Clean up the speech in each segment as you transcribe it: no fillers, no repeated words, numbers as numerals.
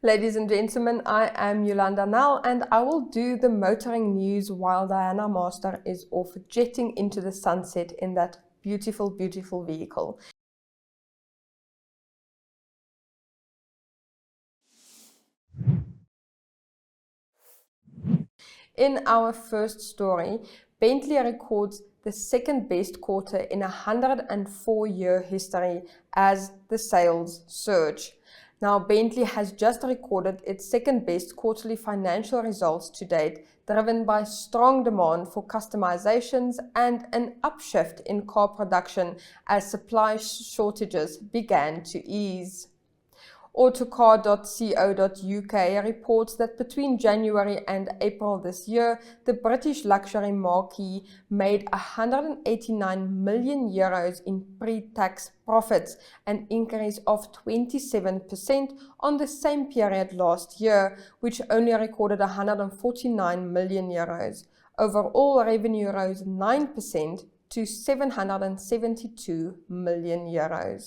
Ladies and gentlemen, I am Yolanda Nell and I will do the motoring news while Diana Master is off jetting into the sunset in that beautiful, beautiful vehicle. In our first story, Bentley records the second best quarter in a 104-year history as the sales surge. Now, Bentley has just recorded its second best quarterly financial results to date, driven by strong demand for customizations and an upshift in car production as supply shortages began to ease. Autocar.co.uk reports that between January and April this year, the British luxury marquee made €189 million in pre-tax profits, an increase of 27% on the same period last year, which only recorded €149 million. Overall revenue rose 9% to €772 million.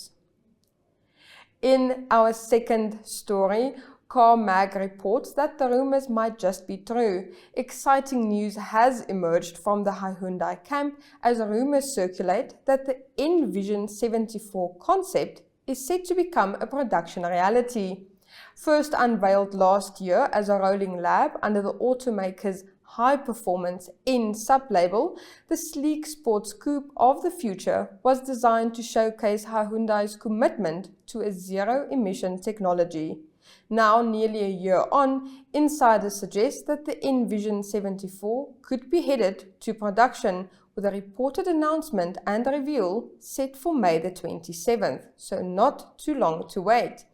In our second story, Car Mag reports that the rumors might just be true. Exciting news has emerged from the Hyundai camp as rumors circulate that the Envision 74 concept is set to become a production reality. First unveiled last year as a rolling lab under the automaker's High Performance N sub-label, the sleek sports coupe of the future was designed to showcase Hyundai's commitment to a zero-emission technology. Now, nearly a year on, insiders suggest that the Envision 74 could be headed to production, with a reported announcement and reveal set for May the 27th, so not too long to wait.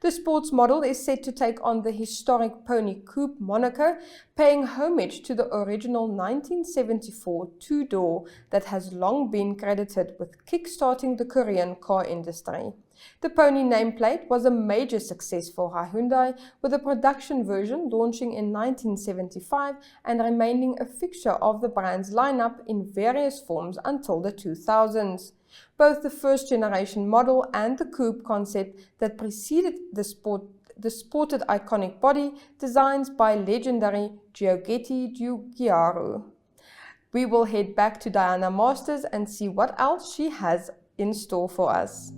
The sports model is set to take on the historic Pony Coupe moniker, paying homage to the original 1974 two-door that has long been credited with kickstarting the Korean car industry. The Pony nameplate was a major success for Hyundai, with the production version launching in 1975 and remaining a fixture of the brand's lineup in various forms until the 2000s. Both the first-generation model and the coupe concept that preceded the sported iconic body designs by legendary GOtv Giugiaro. We will head back to Diana Masters and see what else she has in store for us.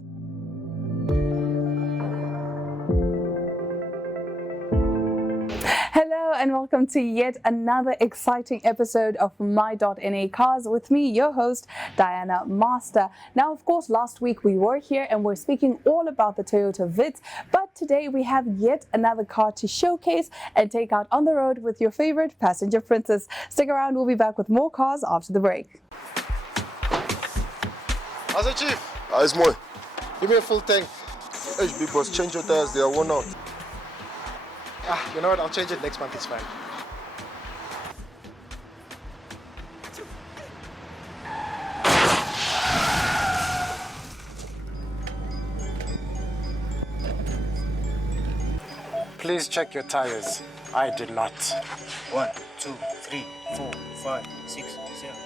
Hello and welcome to yet another exciting episode of my.na Cars with me, your host, Diana Master. Now, of course, last week we were here and we're speaking all about the Toyota Vitz, but today we have yet another car to showcase and take out on the road with your favorite passenger princess. Stick around, we'll be back with more cars after the break. How's it, Chief? It's more. Give me a full tank. Hey, big boss, change your tires, they are worn out. You know what, I'll change it next month, it's fine. Please check your tires. I did not. 1, 2, 3, 4, 5, 6, 7, 8.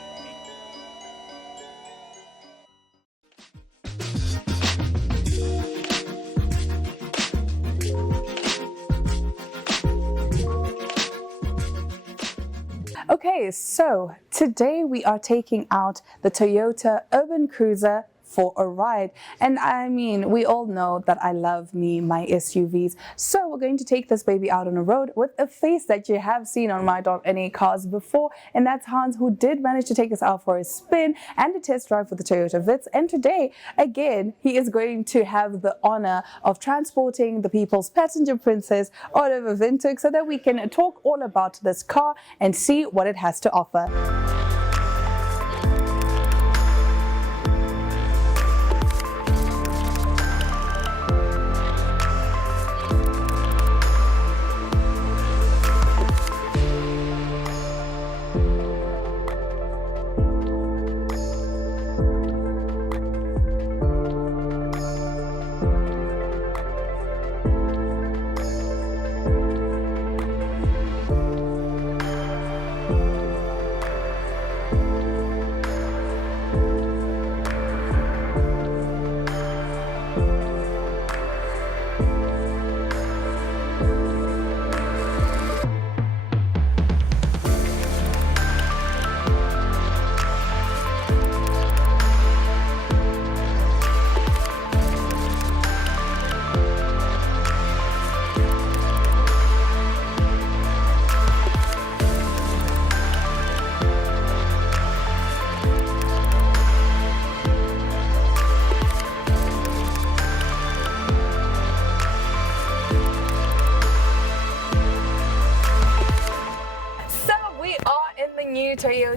Okay, so today we are taking out the Toyota Urban Cruiser for a ride. And I mean, we all know that I love my SUVs. So we're going to take this baby out on the road with a face that you have seen on my.na Cars before. And that's Hans, who did manage to take us out for a spin and a test drive with the Toyota Vitz. And today, again, he is going to have the honor of transporting the people's passenger princess all over Windhoek so that we can talk all about this car and see what it has to offer.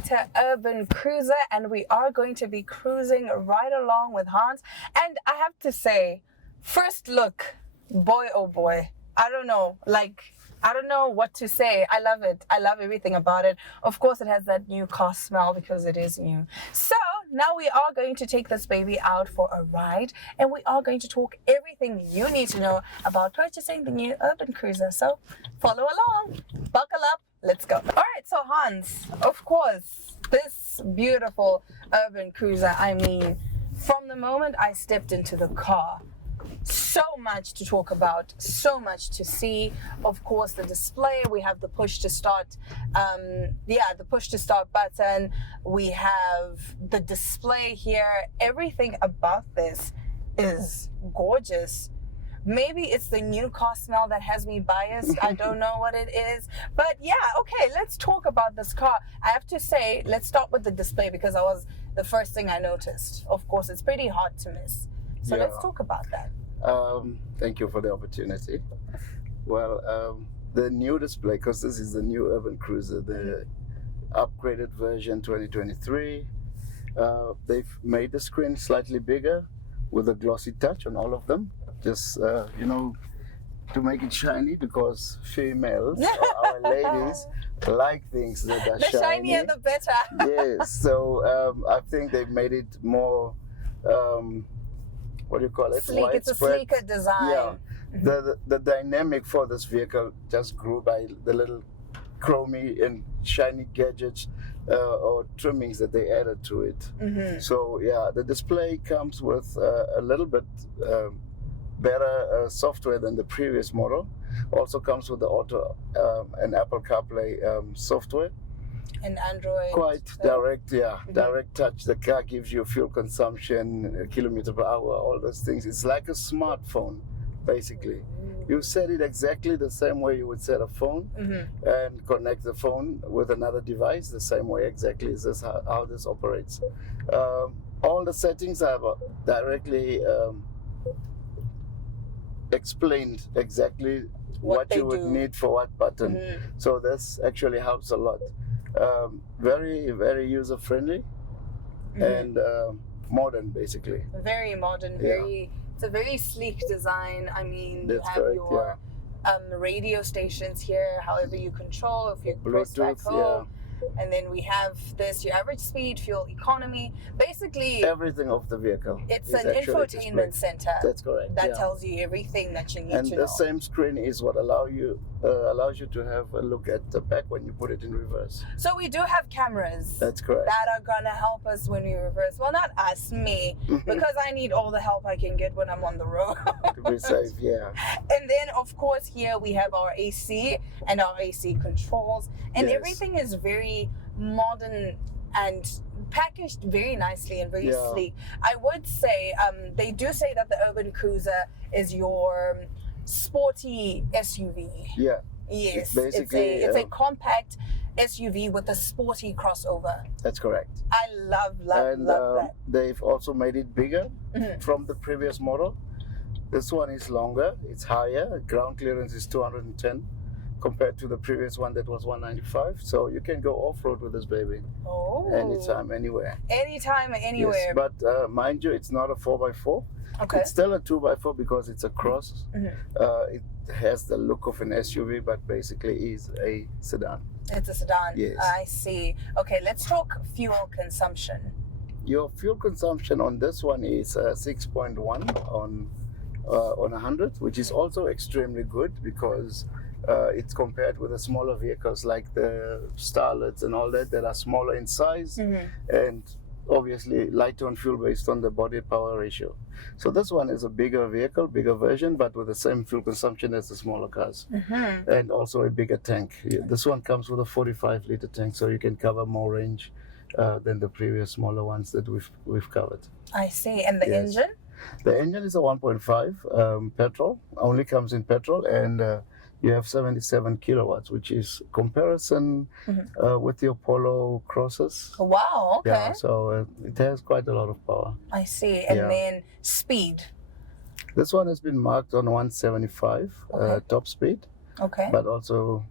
Toyota Urban Cruiser, and we are going to be cruising right along with Hans. And I have to say, first look, boy oh boy, I don't know what to say. I love it. I love everything about it. Of course, it has that new car smell because it is new. So now we are going to take this baby out for a ride, and we are going to talk everything you need to know about purchasing the new Urban Cruiser. So follow along, buckle up, let's go. All right, so Hans, of course, this beautiful Urban Cruiser, I mean, from the moment I stepped into the car, so much to talk about, so much to see. Of course, the display, we have the push to start, the push to start button. We have the display here. Everything about this is gorgeous. Maybe it's the new car smell that has me biased. I don't know what it is. But yeah, okay, let's talk about this car. I have to say, let's start with the display because that was the first thing I noticed. Of course, it's pretty hard to miss. So let's talk about that. Thank you for the opportunity. Well, the new display, because this is the new Urban Cruiser, the upgraded version 2023. They've made the screen slightly bigger with a glossy touch on all of them. Just, to make it shiny, because females, or our ladies, like things that are shiny. The shinier the better. Yes, so I think they've made it more, what do you call it? Sleek. It's a sleeker design. Yeah. The dynamic for this vehicle just grew by the little chromy and shiny gadgets or trimmings that they added to it. Mm-hmm. So yeah, the display comes with a little bit better software than the previous model. Also comes with the auto and Apple CarPlay software. And Android. Quite direct, direct touch. The car gives you fuel consumption, kilometer per hour, all those things. It's like a smartphone, basically. You set it exactly the same way you would set a phone, and connect the phone with another device the same way exactly. Is this how this operates? All the settings are directly explained exactly what you would need for what button. So this actually helps a lot. Very, very user friendly and modern, basically. Very modern, it's a very sleek design. I mean, That's you have correct, your radio stations here, however you control, if you press back Bluetooth, home. And then we have this, your average speed, fuel economy, basically everything of the vehicle. It's an infotainment center. That's correct. That tells you everything that you need to know. And the same screen is what allows you to have a look at the back when you put it in reverse. So we do have cameras. That's correct. That are gonna help us when we reverse. Well, not us, me, because I need all the help I can get when I'm on the road. To be safe, yeah. And then, of course, here we have our AC and our AC controls, and everything is very modern and packaged very nicely and very sleek. I would say they do say that the Urban Cruiser is your sporty SUV. Yeah. Yes, it's a compact SUV with a sporty crossover. That's correct. I love that. They've also made it bigger from the previous model. This one is longer, it's higher. Ground clearance is 210 compared to the previous one that was 195. So you can go off-road with this baby. Oh. Anytime, anywhere. Anytime, anywhere. Yes, but mind you, it's not a 4x4. Okay. It's still a 2x4 because it's a cross. It has the look of an SUV, but basically is a sedan. It's a sedan. Yes. I see. Okay, let's talk fuel consumption. Your fuel consumption on this one is 6.1 on 100, which is also extremely good because it's compared with the smaller vehicles like the Starlets and all that are smaller in size and obviously lighter on fuel based on the body power ratio. So this one is a bigger vehicle, bigger version, but with the same fuel consumption as the smaller cars and also a bigger tank. This one comes with a 45-liter tank, so you can cover more range than the previous smaller ones that we've covered. I see. And the engine? The engine is a 1.5 petrol, only comes in petrol, and you have 77 kilowatts, which is comparison with your Polo Crosses. Wow, okay. Yeah, so it has quite a lot of power. I see. And then speed? This one has been marked on 175 top speed. Okay. But also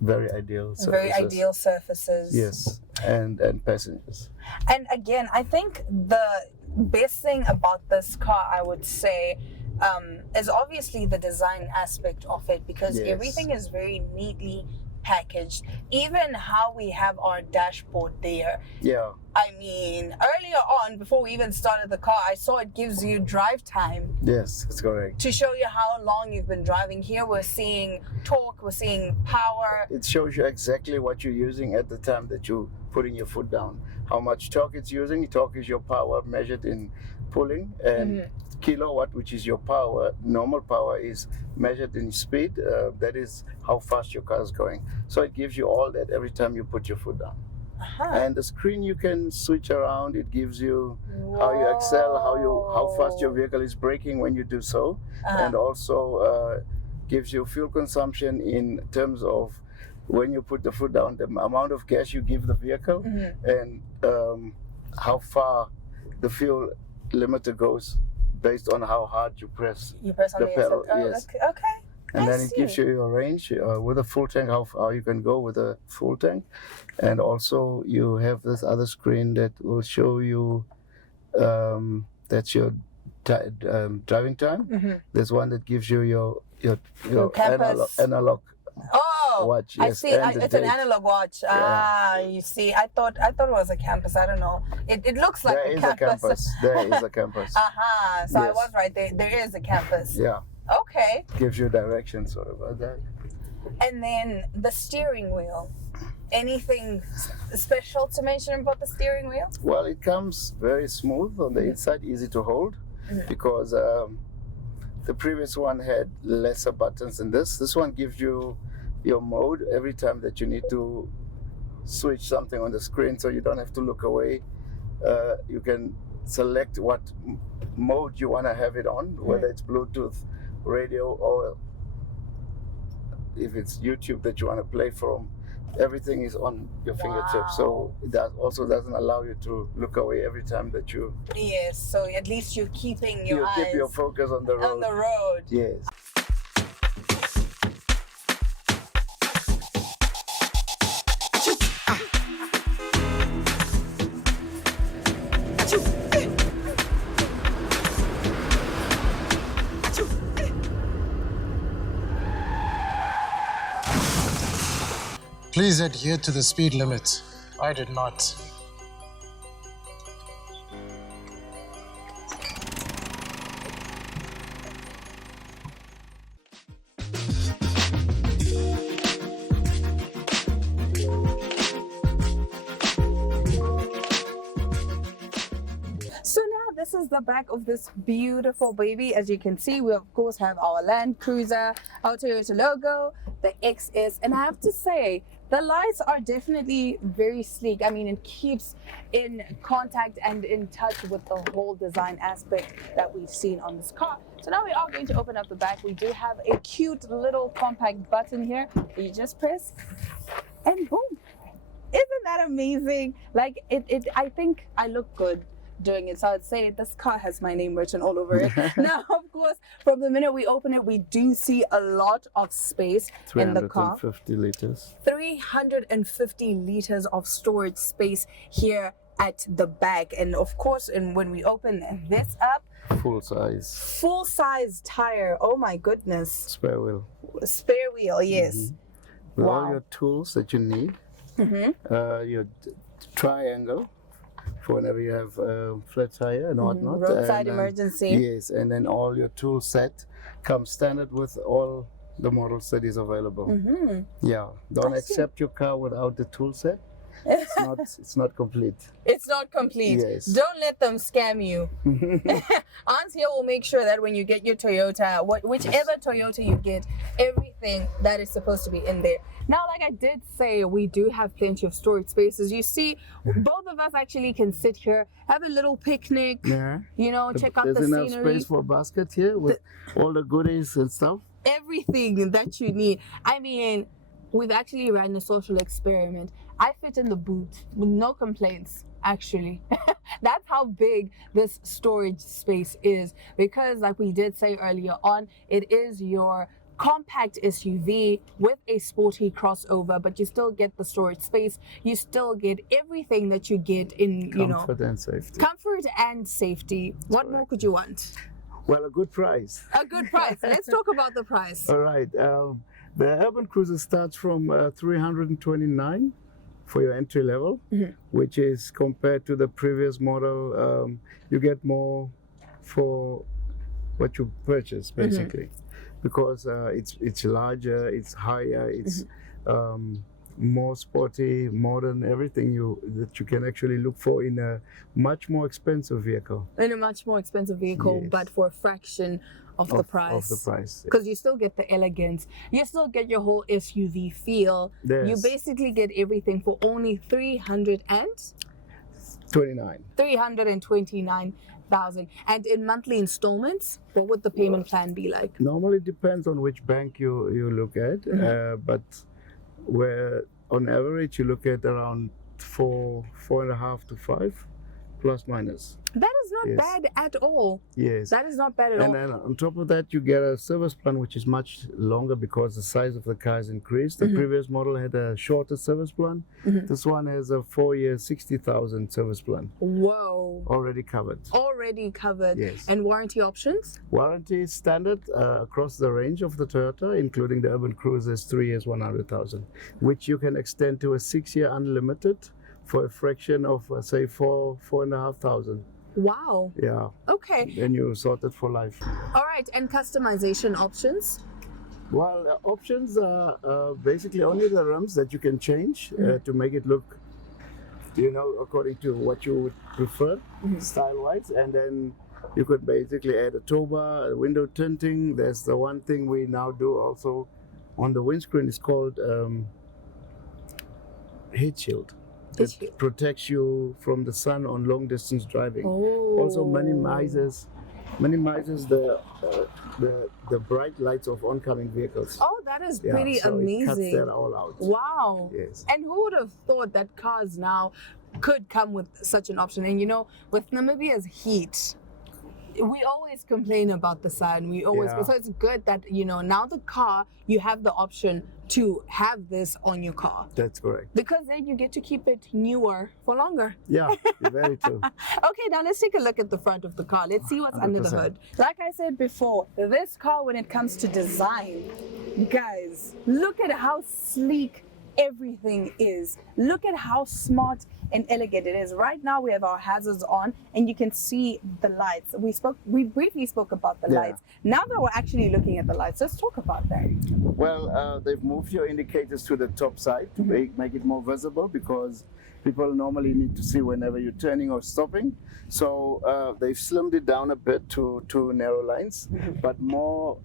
very ideal surfaces. Very ideal surfaces. Yes, and passengers. And again, I think the best thing about this car, I would say, is obviously the design aspect of it, because Yes. everything is very neatly packaged. Even how we have our dashboard there. Yeah, I mean, earlier on, before we even started the car, I saw it gives you drive time yes, it's correct. to show you how long you've been driving. Here we're seeing torque, we're seeing power. It shows you exactly what you're using at the time that you're putting your foot down. How much torque it's using. Torque is your power measured in pulling, and kilowatt, which is your power, normal power, is measured in speed. That is how fast your car is going. So it gives you all that every time you put your foot down. And the screen you can switch around. It gives you how you excel, how fast your vehicle is braking when you do so, and also gives you fuel consumption in terms of when you put the foot down, the amount of gas you give the vehicle, and how far the fuel limiter goes based on how hard you press You press on the the pedal. accept- Yes. Okay. And I then it gives see. you your range with a full tank, how far you can go with a full tank. And also you have this other screen that will show you that's your driving time. There's one that gives you your compass. analog Oh, watch. I Yes, see. and the It's an date. analog watch. Ah, you see. I thought it was a campus. I don't know. It looks like There a is campus. a campus. There is a campus. So I Yes. was right. There is a campus. Yeah, Okay. gives you direction. Sorry about that. And then the steering wheel. Anything special to mention about the steering wheel? Well, it comes very smooth on the inside, easy to hold, because the previous one had lesser buttons than this. This one gives you your mode every time that you need to switch something on the screen, so you don't have to look away. You can select what mode you want to have it on, whether it's Bluetooth, radio, or if it's YouTube that you want to play from. Everything is on your fingertips, so that also doesn't allow you to look away every time that you Yes. So at least you're keeping your eyes keep your focus on the road. on the road. Yes. Please adhere to the speed limit. I did not. So now this is the back of this beautiful baby. As you can see, we of course have our Land Cruiser, our Toyota logo, the XS, and I have to say, the lights are definitely very sleek. I mean, it keeps in contact and in touch with the whole design aspect that we've seen on this car. So now we are going to open up the back. We do have a cute little compact button here. You just press and boom. Isn't that amazing? Like I think I look good doing it. So I'd say this car has my name written all over it. Now, of course, from the minute we open it, we do see a lot of space in the car. 350 liters. 350 liters of storage space here at the back. And of course, and when we open this up, Full size. full size tire. Oh my goodness. Spare wheel. Spare wheel, yes. With Wow. all your tools that you need. Your triangle for whenever you have flat tire and whatnot. Roadside And, emergency. Yes, and then all your tool set comes standard with all the models that is available. Yeah, don't I see. accept your car without the tool set. It's not complete. It's not complete. Yes. Don't let them scam you. Aunt here will make sure that when you get your Toyota, whichever Toyota you get, everything that is supposed to be in there. Now, like I did say, we do have plenty of storage spaces. You see, both of us actually can sit here, have a little picnic, Yeah. you know, check out There's the enough scenery. space for a basket here with all the goodies and stuff. Everything that you need. I mean, we've actually ran a social experiment. I fit in the boot with no complaints, actually. That's how big this storage space is, because like we did say earlier on, it is your compact SUV with a sporty crossover, but you still get the storage space. You still get everything that you get in, Comfort and safety. comfort and safety. What more could you want? Well, a good price. A good price. Let's talk about the price. All right. The Urban Cruiser starts from 329 for your entry level, which is compared to the previous model. You get more for what you purchase, basically, because it's larger, it's higher, it's more sporty, modern, everything that you can actually look for in a much more expensive vehicle. In a much more expensive vehicle, Yes. but for a fraction of the price. Of the price. Because you still get the elegance, you still get your whole SUV feel. Yes. You basically get everything for only 329,000. And in monthly installments, what would the payment plan be like? Normally depends on which bank you look at, but where on average you look at around 4.5 to 5 plus minus. That is not Yes. bad at all. Yes. That is not bad at all. And then on top of that, you get a service plan which is much longer because the size of the car is increased. The previous model had a shorter service plan. This one has a 4-year, 60,000 service plan. Whoa. Already covered. Already covered. Yes. And warranty options? Warranty is standard across the range of the Toyota, including the Urban Cruiser, is 3 years, 100,000, which you can extend to a 6-year unlimited for a fraction of, say, 4,500. Wow. Yeah. Okay. Then you sort it for life. All right. And customization options? Well, options are basically only the rims that you can change to make it look, according to what you would prefer, style-wise. And then you could basically add a tow bar, a window tinting. There's the one thing we now do also on the windscreen is called heat shield. It protects you from the sun on long distance driving. Oh. Also minimizes the bright lights of oncoming vehicles. Oh, that is Yeah, pretty so amazing. It cuts that all out. Wow. Yes. And who would have thought that cars now could come with such an option? And with Namibia's heat, we always complain about the sun. So it's good that now the car, you have the option to have this on your car, That's correct. because then you get to keep it newer for longer. Yeah, very true. Okay, now let's take a look at the front of the car. Let's see what's under the 100%. hood. Like I said before, this car, when it comes to design, guys, look at how sleek everything is. Look at how smart and elegant it is. Right now we have our hazards on and you can see the lights. We briefly spoke about the Yeah. lights. Now that we're actually looking at the lights, let's talk about that. Well, they've moved your indicators to the top side to make it more visible because people normally need to see whenever you're turning or stopping. So they've slimmed it down a bit to narrow lines, but more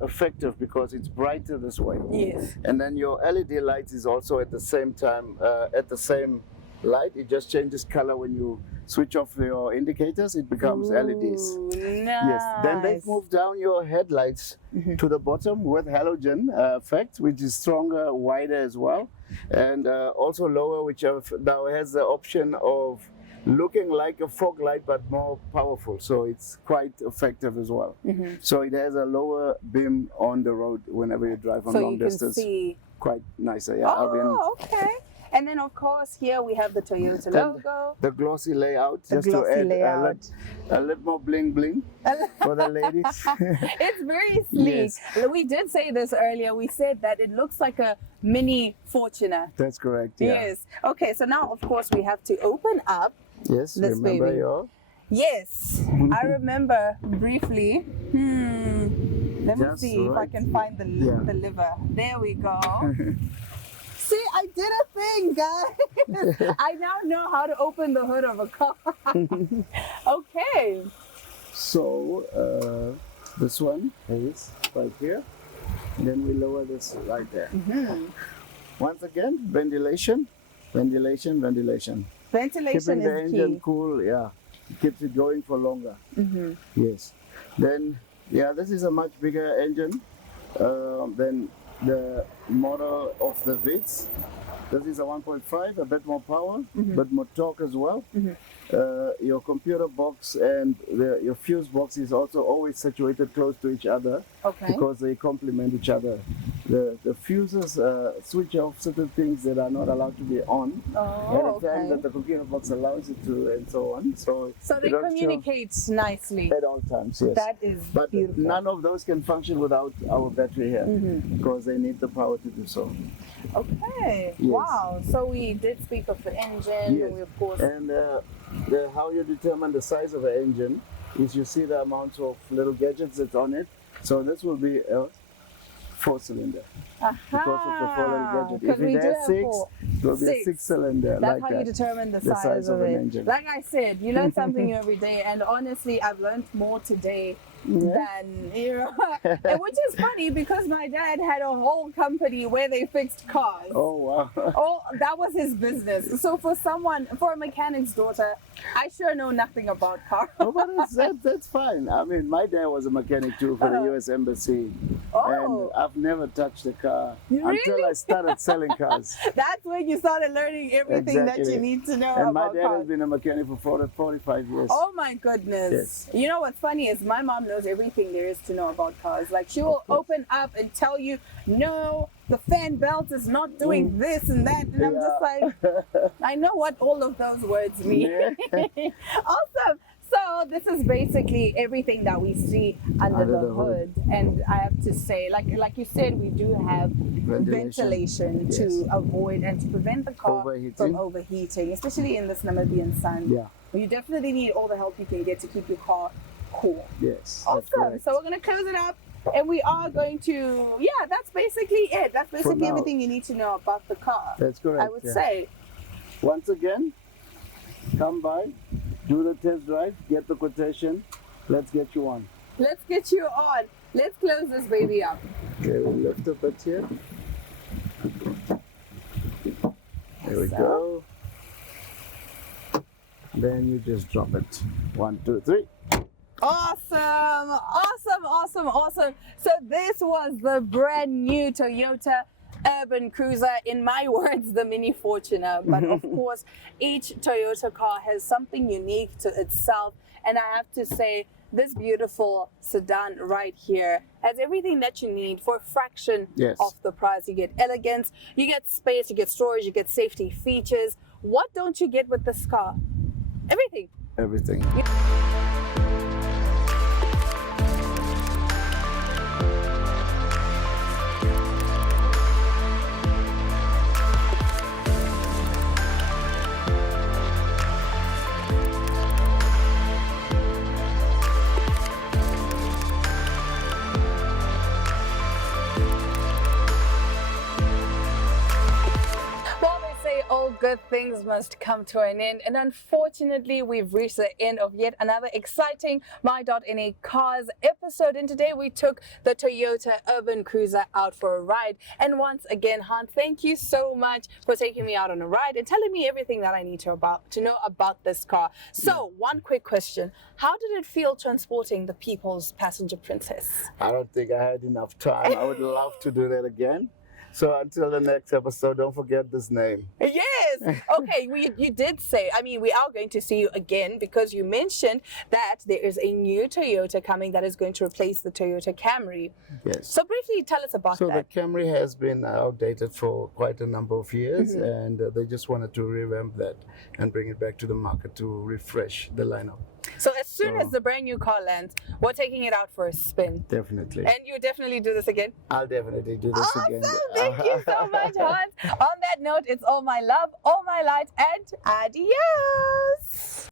effective because it's brighter this way. Yes. And then your LED lights is also at the same time, at the same light. It just changes color when you switch off your indicators, it becomes LEDs. Nice. Yes. Then they've moved down your headlights to the bottom with halogen effect, which is stronger, wider as well, and also lower, which now has the option of looking like a fog light but more powerful, so it's quite effective as well. So it has a lower beam on the road whenever you drive on So long you can distance. see. Quite nicer, yeah. Oh, okay. And then of course here we have the Toyota logo. The glossy layout, The just to glossy add layout. a little more bling bling for the ladies. It's very sleek. Yes. We did say this earlier. We said that it looks like a mini Fortuner. That's correct. Yeah. Yes. Okay, so now of course we have to open up. Yes. This Remember baby. your. Yes, I remember briefly. Let me Just see if I right can here. find the lever. There we go. See, I did a thing, guys. I now know how to open the hood of a car. Okay. So this one is right here. Then we lower this right there. Once again, ventilation, ventilation, ventilation. Ventilation Keeping the is engine key. cool, yeah. It keeps it going for longer. Yes. Then, yeah, this is a much bigger engine than the model of the Vitz. This is a 1.5, a bit more power, but more torque as well. your computer box and your fuse box is also always situated close to each other because they complement each other. The fuses switch off certain things that are not allowed to be on at a time that the computer box allows it to, and so on. So they communicate nicely at all times. Yes, that is beautiful. None of those can function without our battery here because they need the power to do so. Okay. Yes. Wow. So we did speak of the engine. Yes. And we of course. And how you determine the size of an engine is you see the amount of little gadgets that's on it. So this will be a 4-cylinder because of the 4 little gadgets. If it has 6, it will be a 6-cylinder. That's how you determine the size of an it. engine. Like I said, you learn something new every day, and honestly, I've learned more today than and which is funny because my dad had a whole company where they fixed cars. Oh wow! That was his business. So for a mechanic's daughter, I sure know nothing about cars. But that's fine. I mean, my dad was a mechanic too for the U.S. Embassy, and I've never touched a car until I started selling cars. That's when you started learning everything that you need to know about cars. And my dad has been a mechanic for 45 years. Oh my goodness! Yes. You know what's funny is my mom knows everything there is to know about cars. Like she will open up and tell you, no, the fan belt is not doing this and that, and I'm just like, I know what all of those words mean. Awesome. So this is basically everything that we see under the hood. And I have to say, like you said, we do have ventilation to avoid and to prevent the car from overheating, especially in this Namibian sun. Yeah. You definitely need all the help you can get to keep your car cool. Yes. Awesome. So we're going to close it up, and we are going to, that's basically it. That's basically everything you need to know about the car. That's correct. I would say. Once again, come by, do the test drive, get the quotation. Let's get you on. Let's get you on. Let's close this baby up. Okay, we'll lift up it here. There we go. Then you just drop it. 1, 2, 3. Awesome. So this was the brand new Toyota Urban Cruiser, in my words, the Mini Fortuner. But of course, each Toyota car has something unique to itself. And I have to say, this beautiful sedan right here has everything that you need for a fraction of the price. You get elegance, you get space, you get storage, you get safety features. What don't you get with this car? Everything. Everything. All good things must come to an end, and unfortunately we've reached the end of yet another exciting my.na Cars episode, and today we took the Toyota Urban Cruiser out for a ride. And once again, Han, thank you so much for taking me out on a ride and telling me everything that I need to know about this car. So one quick question, how did it feel transporting the people's passenger princess? I don't think I had enough time. I would love to do that again. So until the next episode, don't forget this name. Yes. Okay, you did say, I mean, we are going to see you again because you mentioned that there is a new Toyota coming that is going to replace the Toyota Camry. Yes. So briefly tell us about that. So the Camry has been outdated for quite a number of years, and they just wanted to revamp that and bring it back to the market to refresh the lineup. So as soon as the brand new car lands, we're taking it out for a spin. Definitely. And you definitely do this again? I'll definitely do this again. Thank you so much, Hans. On that note, it's all my love, all my light, and adios.